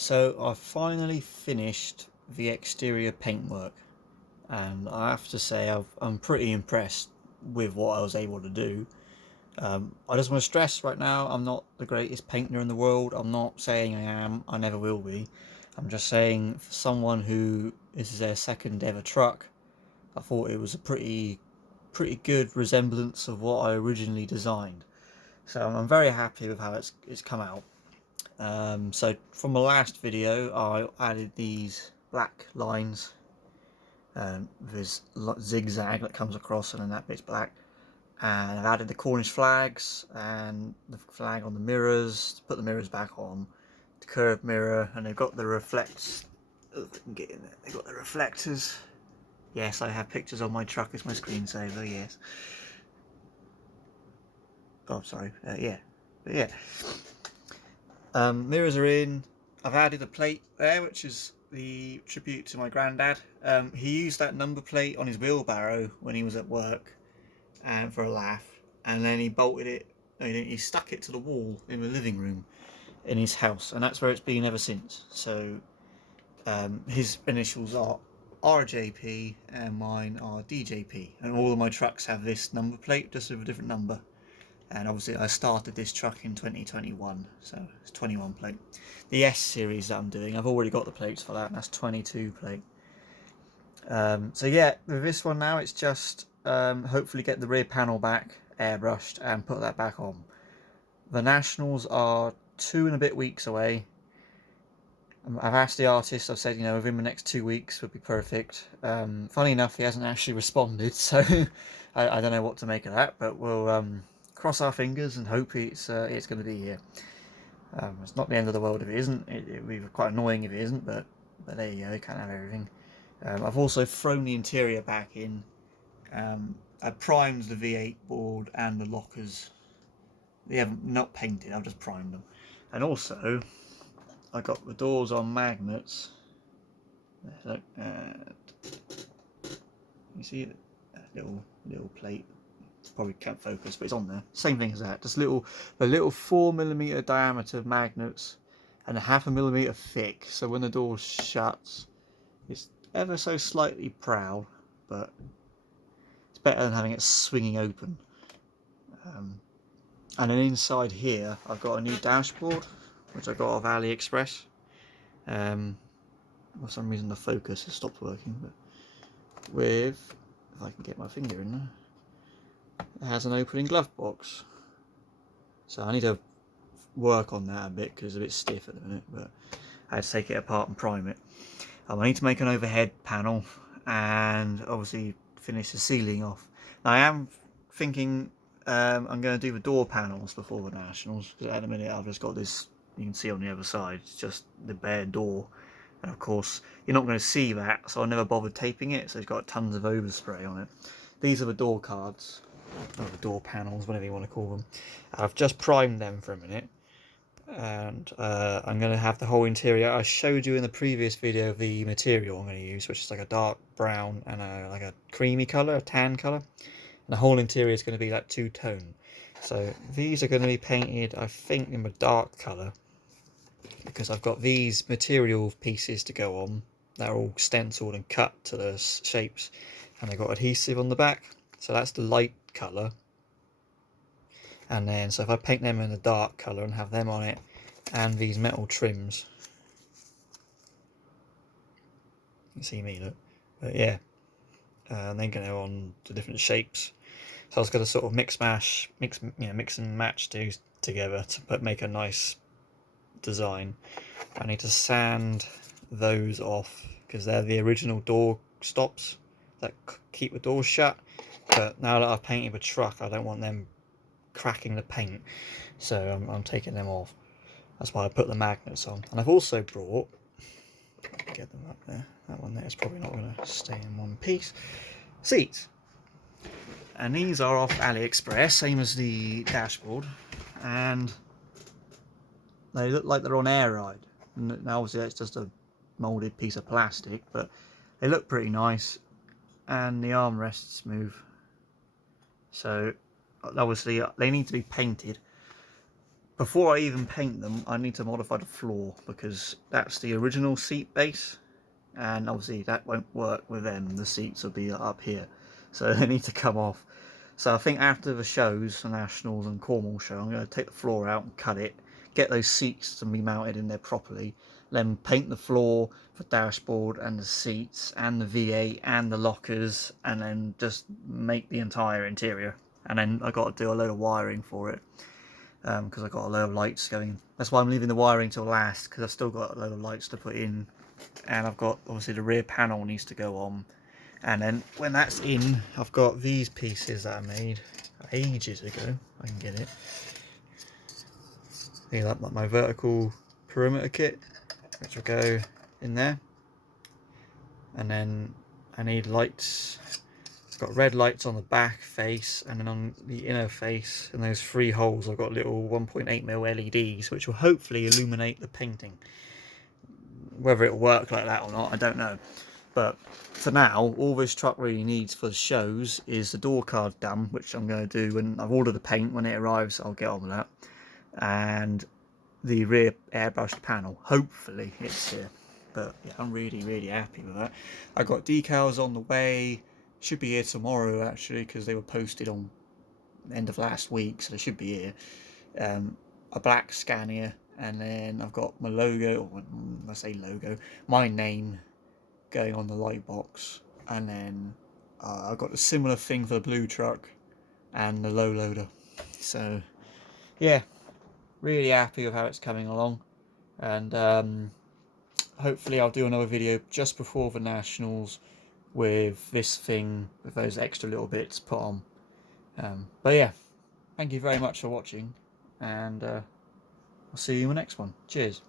So I finally finished the exterior paintwork, and I have to say I'm pretty impressed with what I was able to do. I just want to stress right now, I'm not the greatest painter in the world. I'm not saying I am, I never will be. I'm just saying for someone who this is their second ever truck, I thought it was a pretty good resemblance of what I originally designed. So I'm very happy with how it's come out. So from the last video, I added these black lines. With this zigzag that comes across, and then that bit's black. And I've added the Cornish flags and the flag on the mirrors to put the mirrors back on. The curved mirror, and they've got the reflects. Oh, if I can get in there. They've got the reflectors. Yes, I have pictures on my truck as my screensaver. Yes. Oh, sorry. Yeah. But yeah. Mirrors are in. I've added a plate there, which is the tribute to my granddad. He used that number plate on his wheelbarrow when he was at work, and for a laugh, and then he bolted it. He stuck it to the wall in the living room in his house, and that's where it's been ever since. So his initials are RJP, and mine are DJP, and all of my trucks have this number plate, just with a different number. And obviously I started this truck in 2021, so it's 21 plate. The S series that I'm doing, I've already got the plates for that, and that's 22 plate. So yeah, with this one now, it's just hopefully get the rear panel back airbrushed and put that back on. The Nationals are 2 and a bit weeks away. I've asked the artist, I've said, within the next 2 weeks would be perfect. Funny enough, he hasn't actually responded, so I don't know what to make of that, but we'll cross our fingers and hope it's going to be here. It's not the end of the world if it isn't. It would be quite annoying if it isn't, but there you go, you can't have everything. I've also thrown the interior back in. I primed the V8 board and the lockers. They haven't not painted, I've just primed them. And also, I got the doors on magnets. Look, you see that little plate? Probably can't focus, but it's on there. Same thing as that. Just the little 4mm diameter magnets and a 0.5 millimeter thick. So when the door shuts, it's ever so slightly proud, but it's better than having it swinging open. And then inside here, I've got a new dashboard, which I got off AliExpress. For some reason the focus has stopped working, but with, if I can get my finger in there, it has an opening glove box. So I need to work on that a bit because it's a bit stiff at the minute, but I had to take it apart and prime it. I need to make an overhead panel and obviously finish the ceiling off. Now I am thinking I'm going to do the door panels before the Nationals, because at the minute I've just got this, you can see on the other side, it's just the bare door, and of course you're not going to see that, so I never bothered taping it, so it's got tons of overspray on it. These are the door cards, or the door panels, whatever you want to call them. I've just primed them for a minute, and I'm going to have the whole interior. I showed you in the previous video the material I'm going to use, which is like a dark brown and like a creamy colour, a tan colour. And the whole interior is going to be like two-tone. So these are going to be painted, I think, in a dark colour, because I've got these material pieces to go on. They're all stenciled and cut to the shapes, and they've got adhesive on the back. So that's the light colour. And then, so if I paint them in a dark colour and have them on it, and these metal trims, you can see me, look. But yeah, and then going on to different shapes. So I was going to sort of mix and match these together to make a nice design. I need to sand those off because they're the original door stops that keep the doors shut. But now that I've painted the truck, I don't want them cracking the paint, so I'm taking them off. That's why I put the magnets on. And I've also brought, get them up there, that one there is probably not going to stay in one piece, seats. And these are off AliExpress, same as the dashboard, and they look like they're on air ride. Now obviously that's just a moulded piece of plastic, but they look pretty nice, and the armrests move. So obviously they need to be painted, before I even paint them, I need to modify the floor, because that's the original seat base, and obviously that won't work with them. The seats will be up here, so they need to come off. So I think after the shows, the Nationals and Cornwall show, I'm going to take the floor out and cut it, get those seats to be mounted in there properly, then paint the floor, the dashboard and the seats and the V8 and the lockers, and then just make the entire interior. And then I got to do a load of wiring for it, because I got a load of lights going. That's why I'm leaving the wiring till last, because I've still got a load of lights to put in, and I've got, obviously the rear panel needs to go on. And then when that's in, I've got these pieces that I made ages ago. I can get it. These are like my vertical perimeter kit, which will go in there. And then I need lights. I've got red lights on the back face, and then on the inner face, and those 3 holes I've got little 1.8mm LEDs, which will hopefully illuminate the painting. Whether it'll work like that or not, I don't know. But for now, all this truck really needs for the shows is the door card done, which I'm going to do when I've ordered the paint. When it arrives, I'll get on with that. And the rear airbrushed panel. Hopefully it's here. But yeah, I'm really, really happy with that. I got decals on the way. Should be here tomorrow, actually, because they were posted on the end of last week, so they should be here. A black Scania, and then I've got my logo, or I say logo, my name going on the light box, and then I've got a similar thing for the blue truck and the low loader. So yeah, really happy with how it's coming along, and hopefully I'll do another video just before the Nationals with this thing, with those extra little bits put on. But yeah, thank you very much for watching, and I'll see you in the next one. Cheers.